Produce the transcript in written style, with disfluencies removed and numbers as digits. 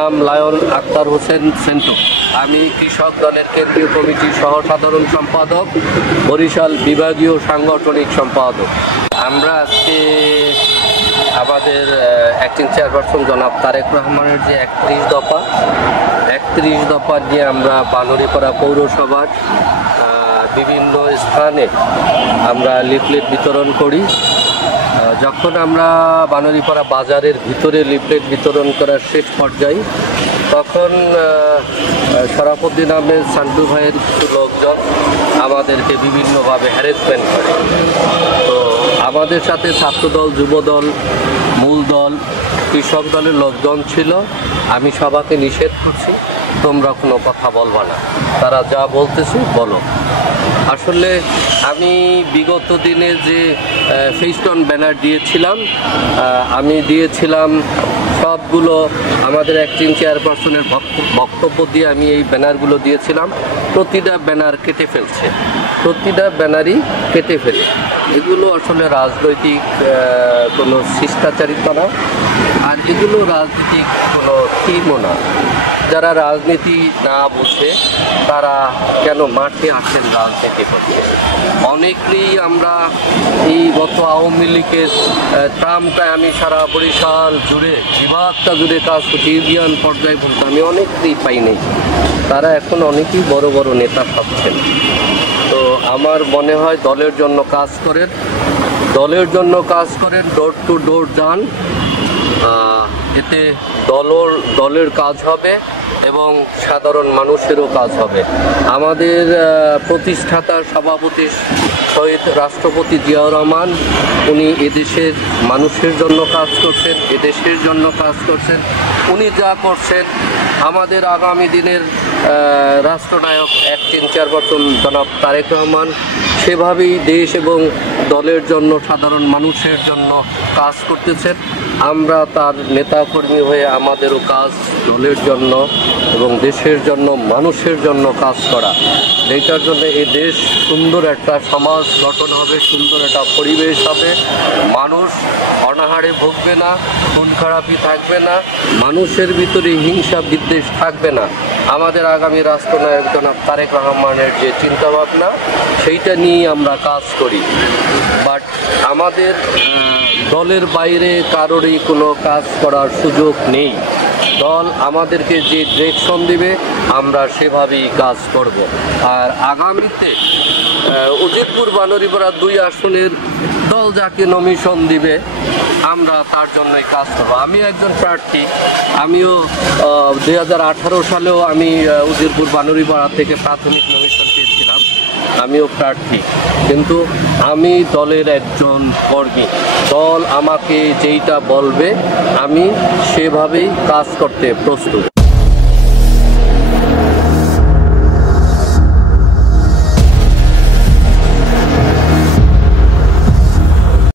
নাম লায়ন আক্তার হোসেন সেন্টু। আমি কৃষক দলের কেন্দ্রীয় কমিটির সহ সাধারণ সম্পাদক, বরিশাল বিভাগীয় সাংগঠনিক সম্পাদক। আমরা আজকে আমাদের অ্যাক্টিং চেয়ারপারসন জনাব তারেক রহমানের যে 31 দফা নিয়ে আমরা বানরিপাড়া পৌরসভার বিভিন্ন স্থানে আমরা লিফলেট বিতরণ করি। যখন আমরা বানরিপাড়া বাজারের ভিতরে লিফলেট বিতরণ করার শেষ পর্যায়ে, তখন শরাফুদ্দিন আহমেদ সান্টু ভাইয়ের কিছু লোকজন আমাদেরকে বিভিন্নভাবে হ্যারাসমেন্ট করে। তো আমাদের সাথে ছাত্রদল, যুবদল, মূল দল, কৃষক দলের লোকজন ছিল। আমি সবাইকে নিষেধ করছি, তোমরা কোনো কথা বলবা না, তারা যা বলতেছে বলো। আসলে আমি বিগত দিনে যে ফেস্টন ব্যানার দিয়েছিলাম, আমি দিয়েছিলাম সবগুলো আমাদের অ্যাক্টিং চেয়ারপারসনের বক্তব্য দিয়ে আমি এই ব্যানারগুলো দিয়েছিলাম। প্রতিটা ব্যানার কেটে ফেলছে, প্রতিটা ব্যানারই কেটে ফেলে। এগুলো আসলে রাজনৈতিক কোনো শিষ্টাচারিতা না, আর এগুলো রাজনৈতিক কোনো থিমও না। যারা রাজনীতি না বুঝে তারা কেন মাঠে আসেন রাজনীতি করতে? অনেকেই আমরা এই গত আওয়ামী লীগের ট্রামটায় আমি সারা বরিশাল জুড়ে, বিভাগটা জুড়ে কাজ করছি, ইউনিয়ন পর্যায়ে বলতে আমি অনেকেই পাই নাই। তারা এখন অনেকেই বড় বড় নেতা ভাবছেন। তো আমার মনে হয় দলের জন্য কাজ করেন, দলের জন্য কাজ করেন, ডোর টু ডোর যান, এতে দলের কাজ হবে এবং সাধারণ মানুষেরও কাজ হবে। আমাদের প্রতিষ্ঠাতা সভাপতি শহীদ রাষ্ট্রপতি জিয়াউর রহমান, উনি এদেশের মানুষের জন্য কাজ করছেন, এদেশের জন্য কাজ করছেন। উনি যা করছেন, আমাদের আগামী দিনের রাষ্ট্রনায়ক অ্যাক্টিং চেয়ারপারসন জনাব তারেক রহমান সেভাবেই দেশ এবং দলের জন্য, সাধারণ মানুষের জন্য কাজ করতেছেন। আমরা তার নেতাকর্মী হয়ে আমাদেরও কাজ দলের জন্য এবং দেশের জন্য, মানুষের জন্য কাজ করা। এইটার জন্য এই দেশ সুন্দর একটা সমাজ গঠন হবে, সুন্দর একটা পরিবেশ হবে, মানুষ অনাহারে ভুগবে না, খুন খারাপি থাকবে না, মানুষের ভিতরে হিংসা বিদ্বেষ থাকবে না। আমাদের আগামী রাষ্ট্রনায়ক জনাব তারেক রহমানের যে চিন্তাভাবনা, সেইটা নিয়ে আমরা কাজ করি। বাট আমাদের দলের বাইরে কারোরই কোনো কাজ করার সুযোগ নেই। দল আমাদেরকে যে ডিরেকশন দিবে আমরা সেভাবেই কাজ করব। আর আগামীতে উজিরপুর বানরিপাড়া 2 আসনের দল যাকে নমিশন দিবে আমরা তার জন্যই কাজ করব। আমি একজন প্রার্থী, আমিও 2018 সালেও আমি উজিরপুর বানরিপাড়া থেকে প্রাথমিক নমিশন পেয়েছিলাম, আমিও প্রার্থী। কিন্তু আমি দলের একজন কর্মী, দল আমাকে যেইটা বলবে আমি সেভাবেই কাজ করতে প্রস্তুত।